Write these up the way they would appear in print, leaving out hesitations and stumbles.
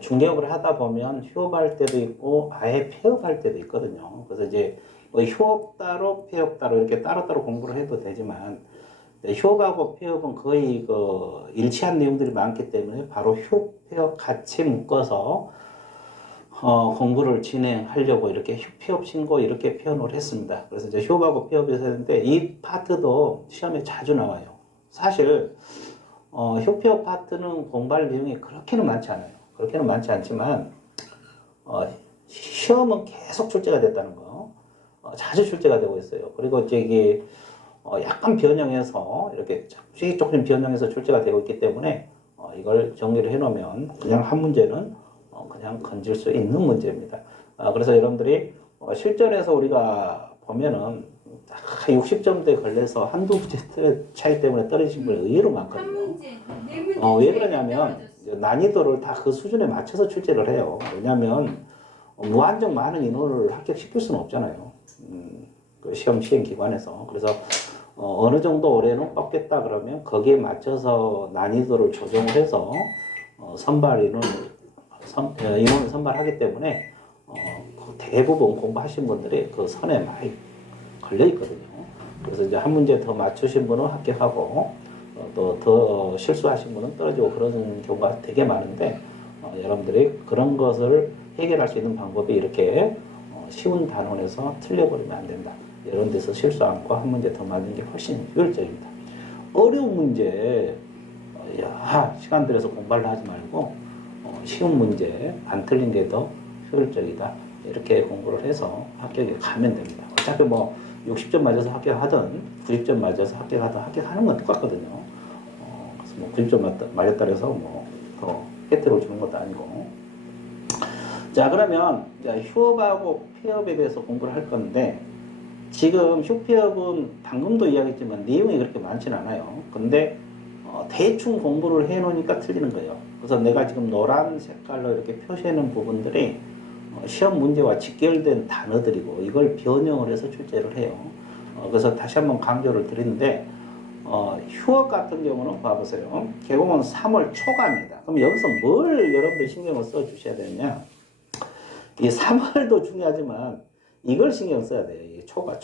중개업을 하다 보면 휴업할 때도 있고 아예 폐업할 때도 있거든요. 그래서 이제 뭐 휴업 따로 폐업 따로 이렇게 따로따로 공부를 해도 되지만 휴업하고 폐업은 거의 그 일치한 내용들이 많기 때문에 바로 휴업, 폐업 같이 묶어서 공부를 진행하려고 이렇게 폐업 신고 이렇게 표현을 했습니다. 그래서 이제 휴업하고 폐업에서 했는데 이 파트도 시험에 자주 나와요. 사실 휴폐업 파트는 공부할 내용이 그렇게는 많지 않아요. 그렇게는 많지 않지만 시험은 계속 출제가 됐다는 거 자주 출제가 되고 있어요. 그리고 저기 약간 변형해서 이렇게 조금 변형해서 출제가 되고 있기 때문에 이걸 정리를 해놓으면 그냥 한 문제는 그냥 건질 수 있는 문제입니다. 그래서 여러분들이 실전에서 우리가 보면은 60점대에 걸려서 한두 문제 차이 때문에 떨어지신 분이 의외로 많거든요. 왜 그러냐면 난이도를 다 그 수준에 맞춰서 출제를 해요. 왜냐하면 무한정 많은 인원을 합격시킬 수는 없잖아요. 그 시험 시행 기관에서. 그래서 어느 정도 올해는 뽑겠다 그러면 거기에 맞춰서 난이도를 조정을 해서 선발 인원을 선발하기 때문에 대부분 공부하신 분들이 그 선에 많이 걸려 있거든요. 그래서 이제 한 문제 더 맞추신 분은 합격하고 또 더 실수하신 분은 떨어지고 그런 경우가 되게 많은데 여러분들이 그런 것을 해결할 수 있는 방법이 이렇게 쉬운 단원에서 틀려버리면 안 된다. 이런 데서 실수 않고 한 문제 더 맞는 게 훨씬 효율적입니다. 어려운 문제 시간 들여서 공부를 하지 말고 쉬운 문제 안 틀린 게 더 효율적이다. 이렇게 공부를 해서 합격에 가면 됩니다. 어차피 뭐 60점 맞아서 합격하든 90점 맞아서 합격하든 합격하는 건 똑같거든요. 그래서 뭐 90점 맞았다 해서 뭐 더 혜택을 주는 것도 아니고. 자, 그러면 휴업하고 폐업에 대해서 공부를 할 건데 지금 휴폐업은 방금도 이야기했지만 내용이 그렇게 많지는 않아요. 근데 대충 공부를 해놓으니까 틀리는 거예요. 그래서 내가 지금 노란 색깔로 이렇게 표시해놓은 부분들이 시험 문제와 직결된 단어들이고 이걸 변형을 해서 출제를 해요. 그래서 다시 한번 강조를 드리는데 휴업 같은 경우는 봐보세요. 개공은 3월 초과입니다. 그럼 여기서 뭘 여러분들 신경을 써 주셔야 되냐? 이 3월도 중요하지만 이걸 신경 써야 돼요. 이 초과.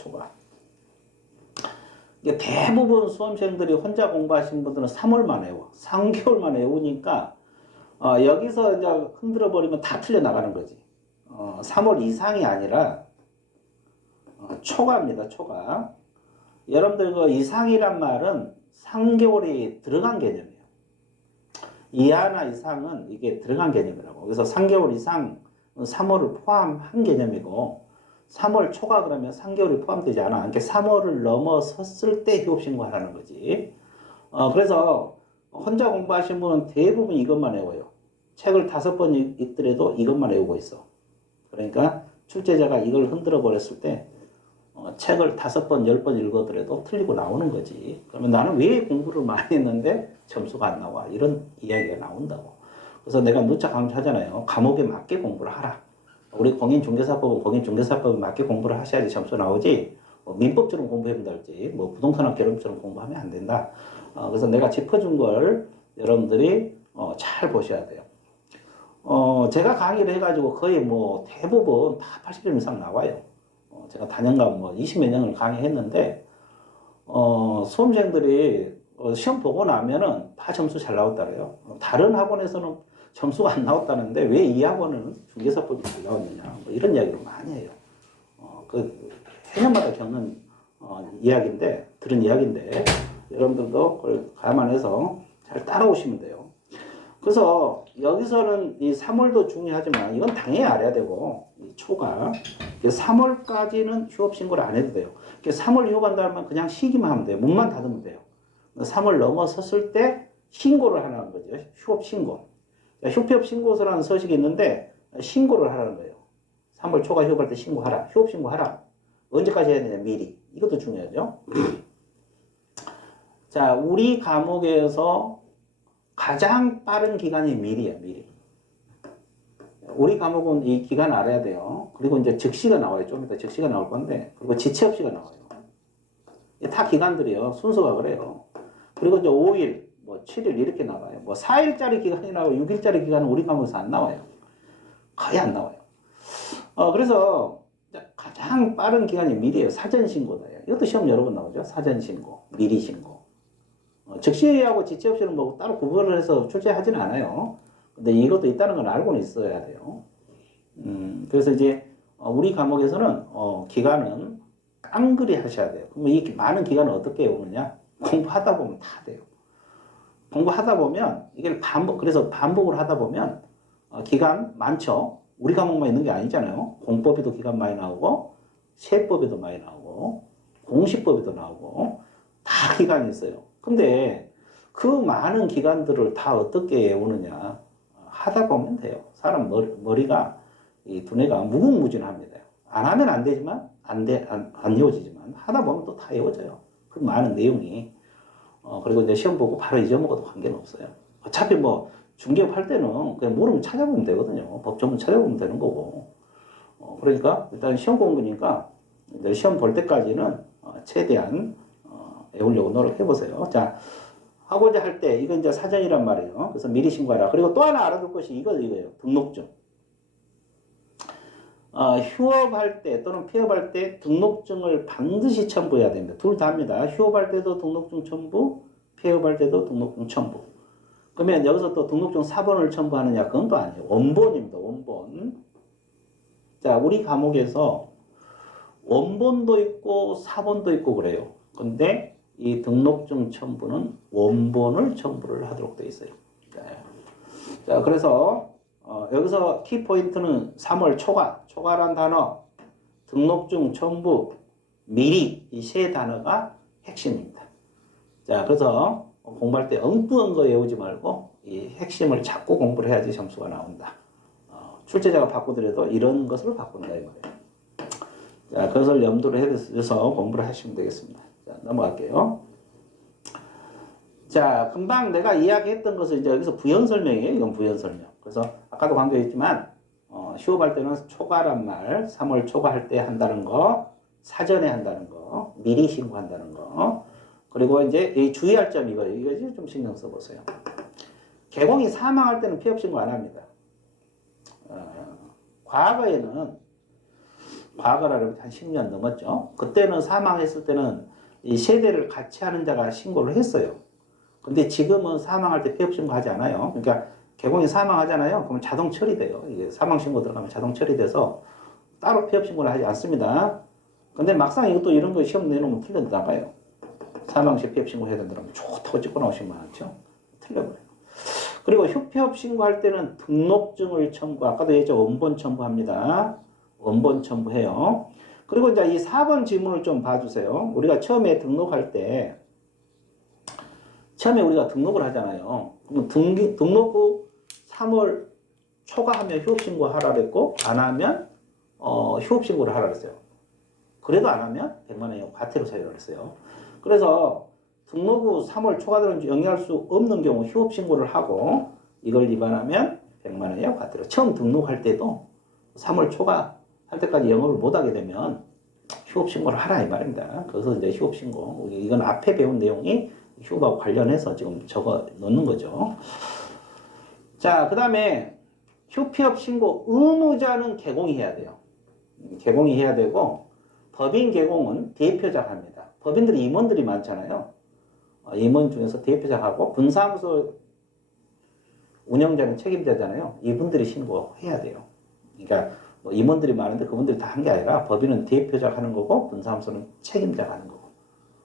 이게 대부분 수험생들이 혼자 공부하신 분들은 3월만 외워. 3개월만 외우니까 여기서 이제 흔들어 버리면 다 틀려 나가는 거지. 3월 이상이 아니라 초과입니다. 초과. 여러분들 그 이상이란 말은 3개월이 들어간 개념이에요. 이하나 이상은 이게 들어간 개념이라고. 그래서 3개월 이상 3월을 포함한 개념이고 3월 초과 그러면 3개월이 포함되지 않아. 그러니까 3월을 넘어섰을 때 휴업 신고하라는 거지. 그래서 혼자 공부하신 분은 대부분 이것만 외워요. 책을 5번 읽더라도 이것만 외우고 있어. 그러니까 출제자가 이걸 흔들어 버렸을 때 책을 5번, 10번 읽어더라도 틀리고 나오는 거지. 그러면 나는 왜 공부를 많이 했는데 점수가 안 나와? 이런 이야기가 나온다고. 그래서 내가 누차 강조하잖아요. 과목에 맞게 공부를 하라. 우리 공인중개사법은 공인중개사법에 맞게 공부를 하셔야지 점수 나오지. 민법처럼 공부해본다 할지, 부동산학 개념처럼 공부하면 안 된다. 그래서 내가 짚어준 걸 여러분들이 잘 보셔야 돼요. 제가 강의를 해가지고 거의 대부분 다 80점 이상 나와요. 제가 단연간 20몇 년을 강의했는데, 수험생들이 시험 보고 나면은 다 점수 잘 나왔다래요. 다른 학원에서는 점수가 안 나왔다는데 왜 이 학원은 중개사법이 잘 나왔느냐. 이런 이야기를 많이 해요. 그 해년마다 겪는 들은 이야기인데, 여러분들도 그걸 감안해서 잘 따라오시면 돼요. 그래서 여기서는 이 3월도 중요하지만 이건 당연히 알아야 되고 이 초가 3월까지는 휴업 신고를 안 해도 돼요. 3월 휴업한다면 그냥 쉬기만 하면 돼요. 문만 닫으면 돼요. 3월 넘어섰을 때 신고를 하라는 거죠. 휴업 신고. 휴폐업 신고서라는 서식이 있는데 신고를 하라는 거예요. 3월 초과 휴업할 때 신고하라. 휴업 신고하라. 언제까지 해야 되냐? 미리. 이것도 중요하죠. 자, 우리 과목에서 가장 빠른 기간이 미리야, 미리. 우리 과목은 이 기간 알아야 돼요. 그리고 이제 즉시가 나와요. 좀 이따 즉시가 나올 건데, 그리고 지체 없이가 나와요. 다 기간들이요. 순서가 그래요. 그리고 이제 5일, 뭐 7일 이렇게 나와요. 뭐 4일짜리 기간이 나오고 6일짜리 기간은 우리 과목에서 안 나와요. 거의 안 나와요. 그래서 가장 빠른 기간이 미리예요. 사전신고다. 이것도 시험 여러 번 나오죠. 사전신고, 미리신고. 즉시하고 지체 없이는 뭐 따로 구분을 해서 출제하지는 않아요. 근데 이것도 있다는 걸 알고는 있어야 돼요. 그래서 이제 우리 과목에서는 기간은 깡그리 하셔야 돼요. 그럼 이 많은 기간을 어떻게 오느냐? 공부하다 보면 다 돼요. 공부하다 보면 이게 그래서 반복을 하다 보면 기간 많죠. 우리 과목만 있는 게 아니잖아요. 공법에도 기간 많이 나오고 세법에도 많이 나오고 공시법에도 나오고 다 기간이 있어요. 근데 그 많은 기간들을 다 어떻게 외우느냐 하다 보면 돼요. 사람 머리가 이 두뇌가 무궁무진합니다. 안 하면 안 되지만 안 이루어지지만 하다 보면 또 다 이루어져요. 그 많은 내용이 그리고 이제 시험 보고 바로 잊어먹어도 관계는 없어요. 어차피 뭐 중개업 때는 그냥 모르면 찾아보면 되거든요. 법조문 찾아보면 되는 거고. 그러니까 일단 시험 공부니까 시험 볼 때까지는 최대한 외우려고 노력해보세요. 자, 하고자 할 때 이건 이제 사전이란 말이에요. 그래서 미리 신고하라. 그리고 또 하나 알아둘 것이 이거예요. 등록증. 휴업할 때 또는 폐업할 때 등록증을 반드시 첨부해야 됩니다. 둘 다입니다. 휴업할 때도 등록증 첨부, 폐업할 때도 등록증 첨부. 그러면 여기서 또 등록증 4번을 첨부하느냐? 그건 또 아니에요. 원본입니다. 원본. 자, 우리 과목에서 원본도 있고 4번도 있고 그래요. 근데 이 등록증 첨부는 원본을 첨부를 하도록 되어 있어요. 자, 그래서 여기서 키포인트는 3월 초과란 단어, 등록증 첨부, 미리 이 세 단어가 핵심입니다. 자, 그래서 공부할 때 엉뚱한 거 외우지 말고 이 핵심을 잡고 공부를 해야지 점수가 나온다. 출제자가 바꾸더라도 이런 것을 바꾼다 이 말이에요. 자, 그것을 염두를 해서 공부를 하시면 되겠습니다. 자, 넘어갈게요. 자, 금방 내가 이야기했던 것을 이제 여기서 부연 설명이에요. 이건 부연 설명. 그래서 아까도 강조했지만 휴업할 때는 초과란 말, 3월 초과할 때 한다는 거, 사전에 한다는 거, 미리 신고한다는 거. 그리고 이제 주의할 점 이거 좀 신경 써보세요. 개공이 사망할 때는 폐업 신고 안 합니다. 과거라면 한 10년 넘었죠. 그때는 사망했을 때는 이 세대를 같이 하는 자가 신고를 했어요. 근데 지금은 사망할 때 폐업 신고하지 않아요. 그러니까 개공이 사망하잖아요. 그러면 자동 처리돼요. 이게 사망 신고 들어가면 자동 처리돼서 따로 폐업 신고를 하지 않습니다. 근데 막상 이것도 이런 거 시험 내놓으면 틀려나가요. 사망 시 폐업 신고 해야 된다면 좋다고 찍고 나오시면 많죠. 틀려버려요. 그리고 휴폐업 신고할 때는 등록증을 첨부, 아까도 얘기했죠. 원본 첨부합니다. 원본 첨부해요. 그리고 이제 이 4번 지문을 좀 봐주세요. 우리가 처음에 등록할 때, 처음에 우리가 등록을 하잖아요. 그럼 등록 후 3월 초과하면 휴업신고 하라 그랬고, 안 하면, 휴업신고를 하라 그랬어요. 그래도 안 하면 100만원 과태료 사유라 그랬어요. 그래서 등록 후 3월 초과되는 영위할 수 없는 경우 휴업신고를 하고, 이걸 위반하면 100만원이야 과태료. 처음 등록할 때도 3월 초과 할 때까지 영업을 못하게 되면 휴업신고를 하라 이 말입니다. 그래서 이제 휴업신고, 이건 앞에 배운 내용이 휴업하고 관련해서 지금 적어 놓는 거죠. 자, 그 다음에 휴폐업 신고 의무자는 개공이 해야 돼요. 개공이 해야 되고, 법인 개공은 대표작합니다. 법인들이 임원들이 많잖아요. 임원 중에서 대표작하고 분사무소 운영자는 책임자잖아요. 이분들이 신고해야 돼요. 그러니까 뭐 임원들이 많은데 그분들이 다 한 게 아니라 법인은 대표작 하는 거고 분사무소는 책임자가 하는 거고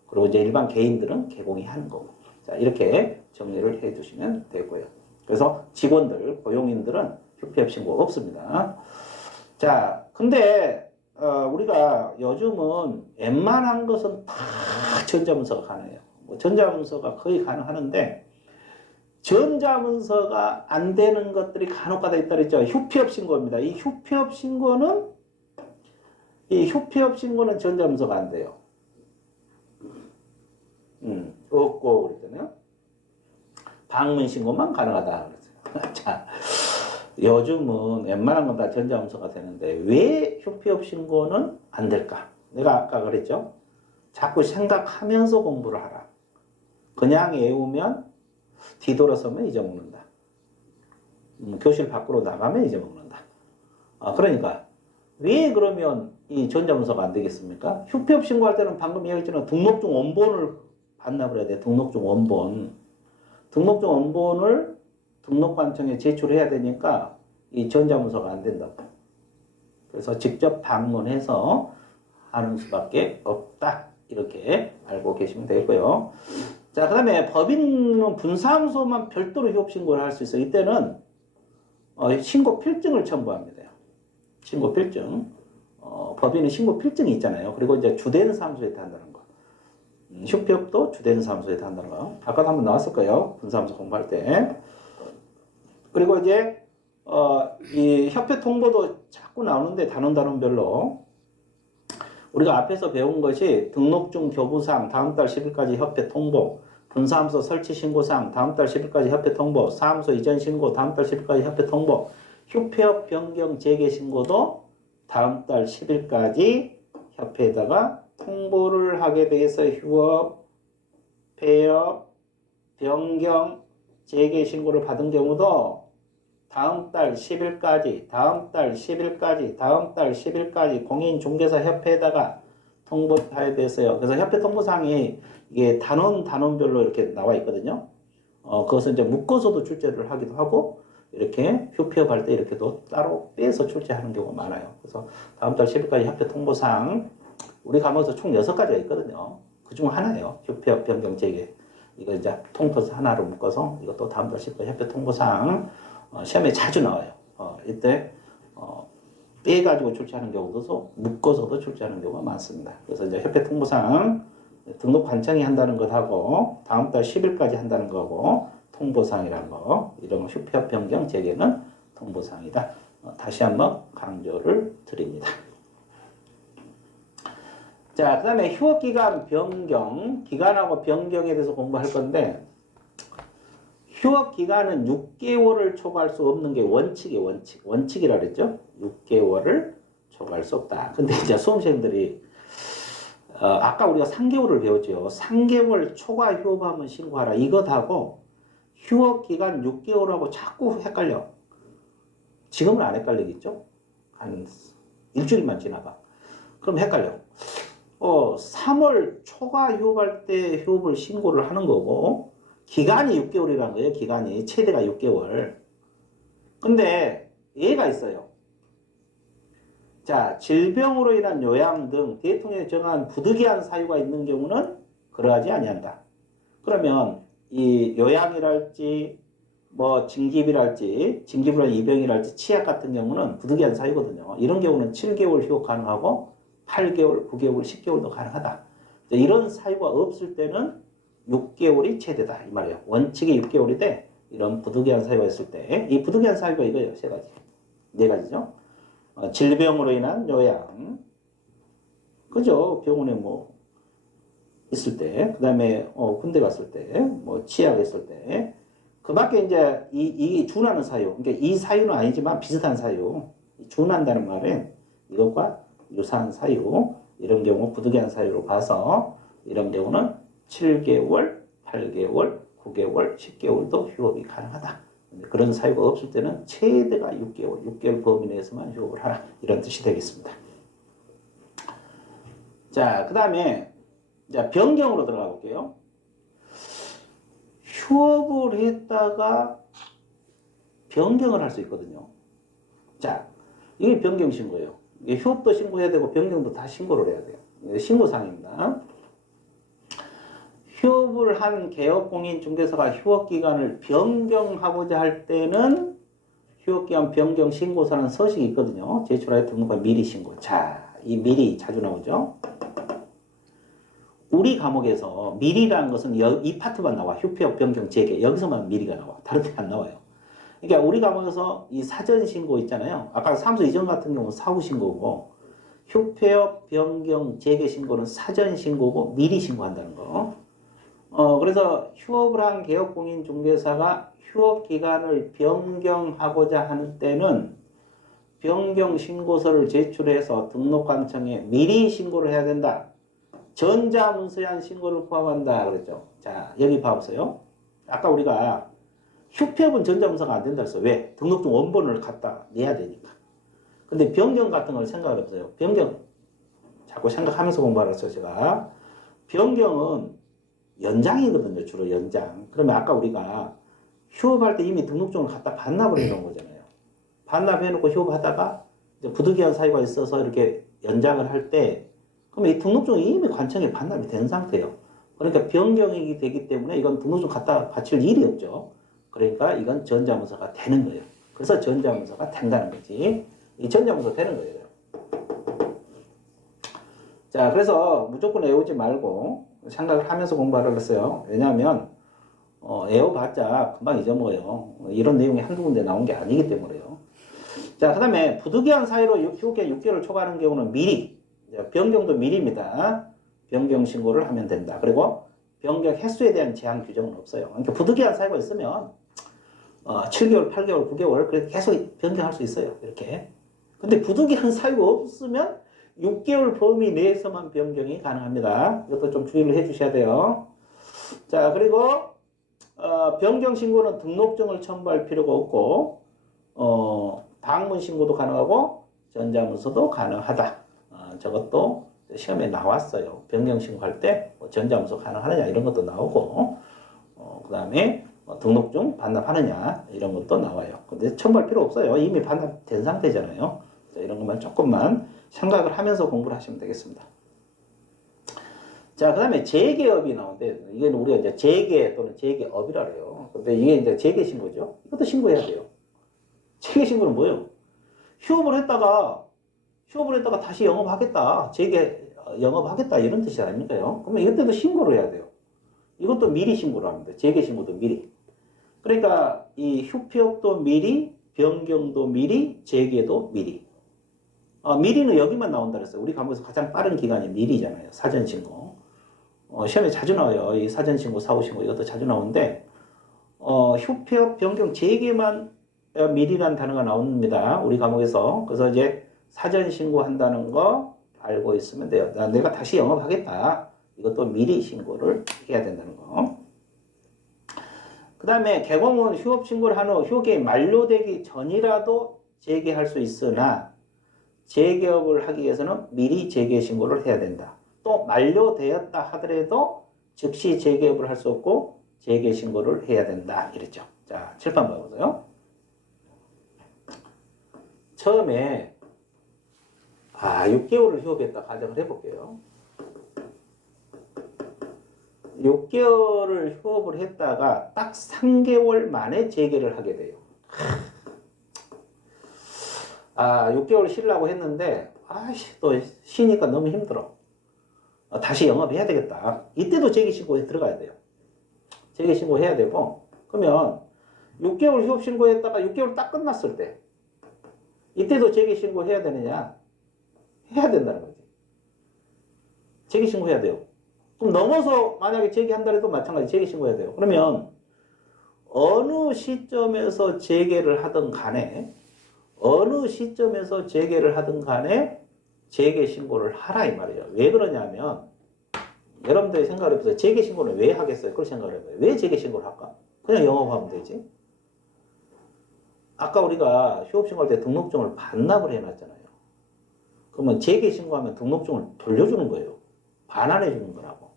그리고 이제 일반 개인들은 개공이 하는 거고 자 이렇게 정리를 해 두시면 되고요. 그래서 직원들, 고용인들은 휴폐업 신고 없습니다. 자, 근데 우리가 요즘은 웬만한 것은 다 전자문서가 가능해요. 뭐 전자문서가 거의 가능하는데 전자문서가 안 되는 것들이 간혹가다 있다 그랬죠. 휴폐업 신고입니다. 이 휴폐업 신고는 전자문서가 안 돼요. 없고 그랬잖아요. 방문 신고만 가능하다 그랬어요. 자, 요즘은 웬만한 건 다 전자문서가 되는데 왜 휴폐업 신고는 안 될까? 내가 아까 그랬죠. 자꾸 생각하면서 공부를 하라. 그냥 외우면 뒤돌아서면 잊어먹는다. 교실 밖으로 나가면 잊어먹는다. 그러니까 왜 그러면 이 전자문서가 안 되겠습니까? 휴폐업 신고할 때는 방금 얘기했지만 등록증 원본을 반납을 해야 돼. 등록증 원본. 등록증 원본을 등록관청에 제출해야 되니까 이 전자문서가 안 된다고. 그래서 직접 방문해서 하는 수밖에 없다. 이렇게 알고 계시면 되고요. 자, 그 다음에 법인은 분사무소만 별도로 휴업 신고를 할 수 있어요. 이때는 신고 필증을 첨부합니다. 신고 필증. 법인은 신고 필증이 있잖아요. 그리고 이제 주된 사무소에 한다는 거. 휴폐업도 주된 사무소에 한다는 거. 아까도 한번 나왔을 거예요. 분사무소 공부할 때. 그리고 이제 이 협회 통보도 자꾸 나오는데 단원별로 우리가 앞에서 배운 것이 등록증 교부사항 다음 달 10일까지 협회 통보, 분사무소 설치 신고사항 다음 달 10일까지 협회 통보, 사무소 이전 신고 다음 달 10일까지 협회 통보, 휴폐업 변경 재개 신고도 다음 달 10일까지 협회에다가 통보를 하게 돼서 휴업, 폐업, 변경, 재개 신고를 받은 경우도 다음 달 10일까지, 다음 달 10일까지, 다음 달 10일까지 공인중개사 협회에다가 통보해야 돼서요. 그래서 협회 통보사항이 이게 단원별로 이렇게 나와 있거든요. 그것은 이제 묶어서도 출제를 하기도 하고, 이렇게 휴폐업할 때 이렇게도 따로 빼서 출제하는 경우가 많아요. 그래서 다음 달 10일까지 협회 통보사항, 우리 과목에서 총 6가지가 있거든요. 그 중 하나예요. 휴폐업 변경 재개. 이거 이제 통틀어서 하나로 묶어서 이것도 다음 달 10일까지 협회 통보사항. 시험에 자주 나와요. 이때 빼가지고 출제하는 경우도 묶어서도 출제하는 경우가 많습니다. 그래서 이제 협회 통보사항 등록 관청이 한다는 것하고 다음 달 10일까지 한다는 거고 통보사항이라는 거 이런 휴폐업 변경 재개는 통보사항이다. 다시 한번 강조를 드립니다. 자, 그 다음에 휴업기간 변경, 기간하고 변경에 대해서 공부할 건데 휴업 기간은 6개월을 초과할 수 없는 게 원칙이에요. 원칙이라 그랬죠? 6개월을 초과할 수 없다. 근데 이제 수험생들이 아까 우리가 3개월을 배웠죠. 3개월 초과 휴업하면 신고하라. 이것하고 휴업 기간 6개월하고 자꾸 헷갈려. 지금은 안 헷갈리겠죠? 한 일주일만 지나봐. 그럼 헷갈려. 3월 초과 휴업할 때 휴업을 신고를 하는 거고 기간이 6개월이라는 거예요. 기간이 최대가 6개월. 근데 예가 있어요. 자, 질병으로 인한 요양 등 대통령이 정한 부득이한 사유가 있는 경우는 그러하지 아니한다. 그러면 이 요양이랄지 뭐 징집이랄지 징집으로 입영이랄지 치약 같은 경우는 부득이한 사유거든요. 이런 경우는 7개월 휴업 가능하고 8개월, 9개월, 10개월도 가능하다. 이런 사유가 없을 때는 6개월이 최대다. 이 말이에요. 원칙이 6개월인데 이런 부득이한 사유가 있을 때 이 부득이한 사유가 이거예요. 3가지. 4가지죠. 질병으로 인한 요양. 그죠? 병원에 뭐 있을 때, 그 다음에 군대 갔을 때, 뭐 치약했을 때, 그 밖에 이제 이 준하는 사유. 그러니까 이 사유는 아니지만 비슷한 사유. 준한다는 말은 이것과 유사한 사유. 이런 경우 부득이한 사유로 봐서 이런 경우는 7개월, 8개월, 9개월, 10개월도 휴업이 가능하다. 그런 사유가 없을 때는 최대가 6개월 범위 내에서만 휴업을 하라. 이런 뜻이 되겠습니다. 자, 그 다음에 변경으로 들어가 볼게요. 휴업을 했다가 변경을 할 수 있거든요. 자, 이게 변경 신고예요. 이게 휴업도 신고해야 되고 변경도 다 신고를 해야 돼요. 신고사항입니다. 휴업을 한 개업공인중개사가 휴업기간을 변경하고자 할 때는 휴업기간 변경 신고서라는 서식이 있거든요. 제출하여 등록한 미리 신고. 자, 이 미리 자주 나오죠. 우리 과목에서 미리라는 것은 이 파트만 나와. 휴폐업 변경 재개. 여기서만 미리가 나와. 다른 데 안 나와요. 그러니까 우리 과목에서 이 사전 신고 있잖아요. 아까 사무소 이전 같은 경우는 사후 신고고 휴폐업 변경 재개 신고는 사전 신고고 미리 신고한다는 거. 그래서 휴업을 한 개업공인중개사가 휴업기간을 변경하고자 하는 때는 변경 신고서를 제출해서 등록관청에 미리 신고를 해야 된다. 전자문서한 신고를 포함한다 그랬죠. 자, 여기 봐보세요. 아까 우리가 휴폐업은 전자문서가 안 된다 했어. 왜? 등록증 원본을 갖다 내야 되니까. 근데 변경 같은 걸 생각을 해보세요. 변경. 자꾸 생각하면서 공부하라 했어요, 제가. 변경은 연장이거든요, 주로 연장. 그러면 아까 우리가 휴업할 때 이미 등록증을 갖다 반납을 해놓은 거잖아요. 반납해놓고 휴업하다가 이제 부득이한 사유가 있어서 이렇게 연장을 할 때, 그러면 이 등록증이 이미 관청에 반납이 된 상태예요. 그러니까 변경이 되기 때문에 이건 등록증 갖다 바칠 일이 없죠. 그러니까 이건 전자문서가 되는 거예요. 그래서 전자문서가 된다는 거지. 이 전자문서 되는 거예요. 자, 그래서 무조건 외우지 말고 생각을 하면서 공부하라고 했어요. 왜냐하면 외워봤자 금방 잊어먹어요. 이런 내용이 한두 군데 나온 게 아니기 때문에요. 자, 그 다음에 부득이한 사유로 휴업기간 6개월을 초과하는 경우는 미리, 변경도 미리입니다. 변경 신고를 하면 된다. 그리고 변경 횟수에 대한 제한 규정은 없어요. 그러니까 부득이한 사유가 있으면 7개월, 8개월, 9개월 그렇게 계속 변경할 수 있어요. 이렇게. 근데 부득이한 사유가 없으면 6개월 범위 내에서만 변경이 가능합니다. 이것도 좀 주의를 해주셔야 돼요. 자, 그리고 변경 신고는 등록증을 첨부할 필요가 없고 방문 신고도 가능하고 전자문서도 가능하다. 저것도 시험에 나왔어요. 변경 신고할 때 전자문서 가능하느냐 이런 것도 나오고 그 다음에 등록증 반납하느냐 이런 것도 나와요. 근데 첨부할 필요 없어요. 이미 반납된 상태잖아요. 이런 것만 조금만 생각을 하면서 공부를 하시면 되겠습니다. 자, 그 다음에 재개업이 나오는데, 이건 우리가 이제 재개 또는 재개업이라 그래요. 근데 이게 이제 재개 신고죠. 이것도 신고해야 돼요. 재개 신고는 뭐예요? 휴업을 했다가 다시 영업하겠다. 영업하겠다. 이런 뜻이 아닙니까요? 그러면 이때도 신고를 해야 돼요. 이것도 미리 신고를 합니다. 재개 신고도 미리. 그러니까 이 휴폐업도 미리, 변경도 미리, 재개도 미리. 미리는 여기만 나온다 그랬어요. 우리 과목에서 가장 빠른 기간이 미리잖아요. 사전신고. 시험에 자주 나와요. 이 사전신고, 사후신고 이것도 자주 나오는데 휴폐업, 변경, 재개만 미리라는 단어가 나옵니다. 우리 과목에서. 그래서 이제 사전신고 한다는 거 알고 있으면 돼요. 내가 다시 영업하겠다. 이것도 미리 신고를 해야 된다는 거. 그 다음에 개공은 휴업신고를 한 후 휴업기간이 만료되기 전이라도 재개할 수 있으나 재개업을 하기 위해서는 미리 재개 신고를 해야 된다. 또 만료되었다 하더라도 즉시 재개업을 할 수 없고 재개 신고를 해야 된다. 이랬죠. 자, 칠판 봐보세요. 처음에 6개월을 휴업했다 가정을 해볼게요. 6개월을 휴업을 했다가 딱 3개월 만에 재개를 하게 돼요. 6개월 쉬려고 했는데 또 쉬니까 너무 힘들어. 다시 영업해야 되겠다. 이때도 재개신고에 들어가야 돼요. 재개신고 해야 되고, 그러면 6개월 휴업 신고했다가 6개월 딱 끝났을 때 이때도 재개신고 해야 되느냐? 해야 된다는 거지. 재개신고 해야 돼요. 그럼 넘어서 만약에 재개한다 해도 마찬가지 재개신고 해야 돼요. 그러면 어느 시점에서 재개를 하든 간에 재개 신고를 하라 이 말이에요. 왜 그러냐면 여러분들이 생각을 해보세요. 재개 신고는 왜 하겠어요? 그걸 생각을 해봐요. 왜 재개 신고를 할까? 그냥 영업하면 되지. 아까 우리가 휴업 신고할 때 등록증을 반납을 해놨잖아요. 그러면 재개 신고하면 등록증을 돌려주는 거예요. 반환해 주는 거라고.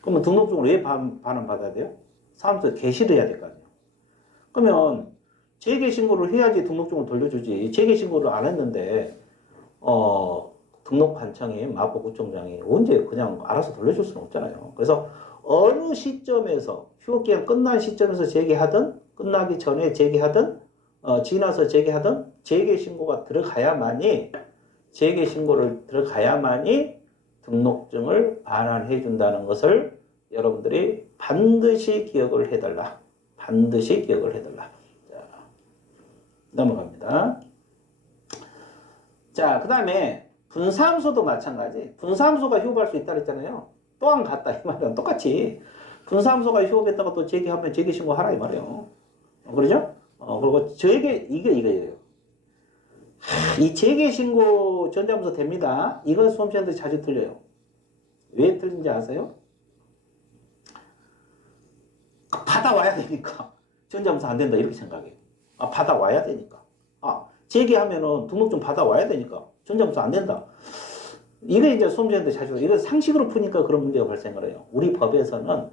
그러면 등록증을 왜 반환받아야 돼요? 사무소에 게시를 해야 될 거 아니에요. 그러면 재개 신고를 해야지 등록증을 돌려주지. 재개 신고를 안 했는데 등록관청이 마포구청장이 언제 그냥 알아서 돌려줄 수는 없잖아요. 그래서 어느 시점에서 휴업기간 끝난 시점에서 재개하든 끝나기 전에 재개하든 지나서 재개하든 재개신고가 들어가야만이 등록증을 반환해 준다는 것을 여러분들이 반드시 기억을 해달라. 반드시 기억을 해달라. 자, 넘어갑니다. 자, 그 다음에 분사함수도 마찬가지. 분사함수가 휴업할 수 있다 그랬잖아요. 또한 같다 이 말이야. 똑같이 분사함수가 휴업했다가 또 재개하면 재개신고하라 이 말이에요. 그러죠? 그리고 이거예요. 이 재개신고 전자문서 됩니다. 이건 수험시험들이 자주 틀려요. 왜 틀린지 아세요? 받아와야 되니까. 전자문서 안 된다 이렇게 생각해요. 아, 받아와야 되니까. 아, 제기하면은 등록증 받아와야 되니까 전자문서 안 된다. 이게 이제 수험생들 자주 이거 상식으로 푸니까 그런 문제가 발생을 해요. 우리 법에서는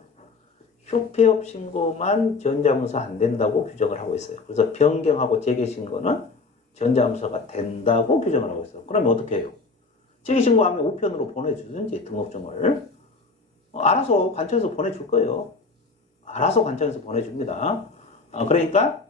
휴폐업 신고만 전자문서 안 된다고 규정을 하고 있어요. 그래서 변경하고 재개신고는 전자문서가 된다고 규정을 하고 있어요. 그러면 어떻게 해요? 재개신고하면 우편으로 보내주든지 등록증을 알아서 관청에서 보내줄 거예요. 알아서 관청에서 보내줍니다. 그러니까